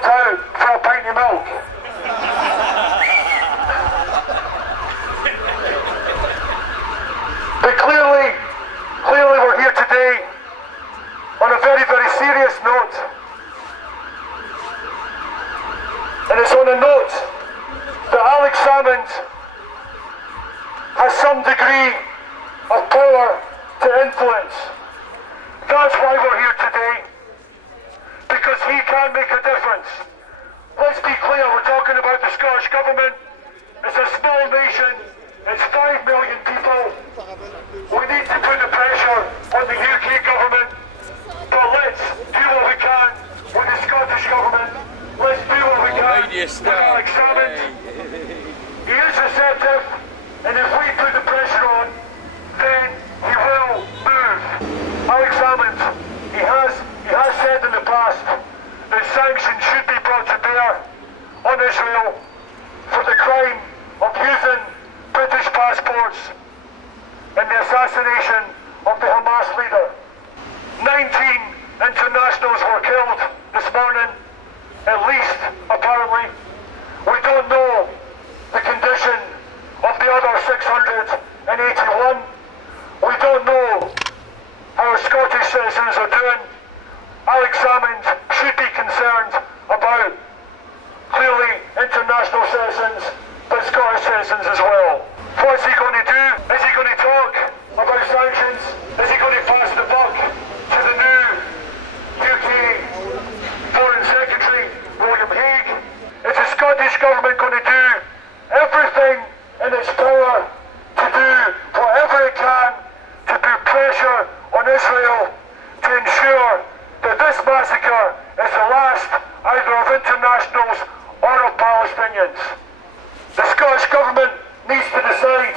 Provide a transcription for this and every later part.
jumped out for a pint of milk. But clearly we're here today on a very, very serious note. And it's on a note that Alex Salmond has some degree of power to influence. That's why we're here today, because he can make a difference. Let's be clear, we're talking about the Scottish Government. It's a small nation, it's 5 million people. We need to put the pressure on the UK government, but let's do what we can with the Scottish Government. Let's do what we can with Alex Salmond. He is receptive, and if we put the pressure on, then he will move. Alex Salmond, he has said in the past that sanctions should be brought to bear on Israel for the crime of using British passports and the assassination of the Hamas leader. 19 internationals were killed this morning, at least, apparently. We don't know the condition of the other 681. We don't know how Scottish citizens are doing. Alex Salmond should be concerned about, clearly, international citizens, but Scottish citizens as well. What's he going to do? Is he going to talk about sanctions? Is he going to pass the buck to the new UK Foreign Secretary, William Hague? Is the Scottish Government going to do everything in its power to do whatever it can to put pressure on Israel to ensure that this massacre is the last either of internationals or of Palestinians? The Scottish Government needs to decide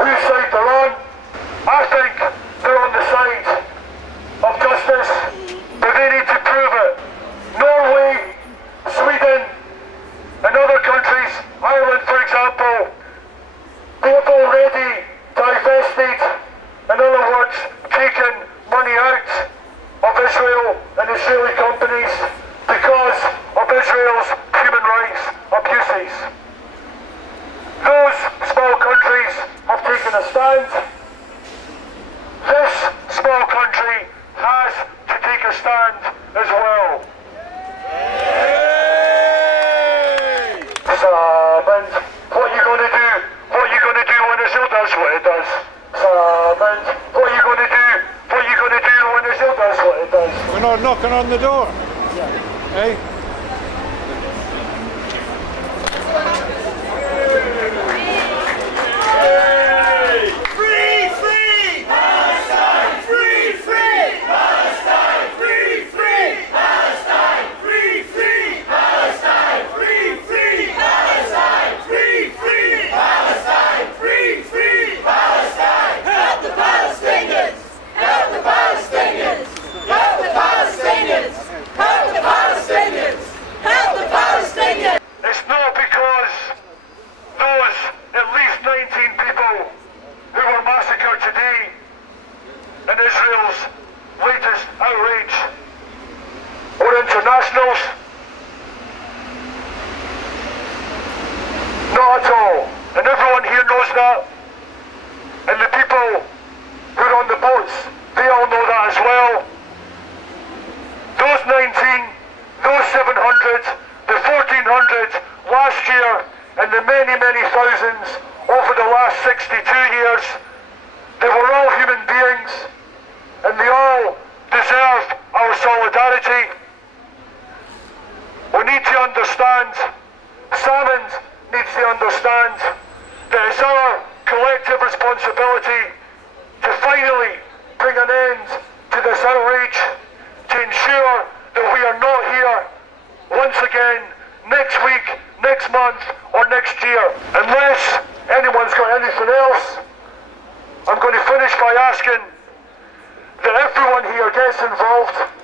whose side they're on. I think they're on the side of justice, but they need to prove it. Norway, Sweden, and other countries, Ireland for example, they have already divested, in other words, taken money out of Israel and Israeli companies because of Israel's human rights abuses. Those small countries have taken a stand. This small country has to take a stand as well. Salmond, what are you going to do? What are you going to do when Israel does what it does? Salmond, what are you going to do? What are you going to do when Israel does what it does? We're not knocking on the door. Hey? Internationals? Not at all. And everyone here knows that. And the people who are on the boats, they all know that as well. Those 19, those 700, the 1,400 last year, and the many, many thousands over the last 62 years, they were all human beings, and they all deserve our solidarity. We need to understand, Salmond needs to understand, that it's our collective responsibility to finally bring an end to this outrage, to ensure that we are not here once again next week, next month, or next year. Unless anyone's got anything else, I'm going to finish by asking that everyone here gets involved.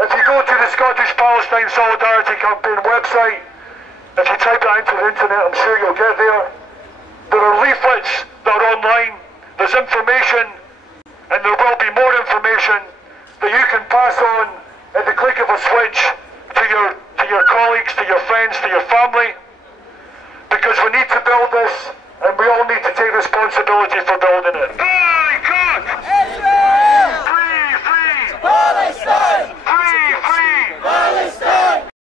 If you go to the Scottish Palestine Solidarity Campaign website, if you type that into the internet, I'm sure you'll get there. There are leaflets that are online, there's information, and there will be more information that you can pass on at the click of a switch to your your colleagues, to your friends, to your family, because we need to build this, and we all need to take responsibility for building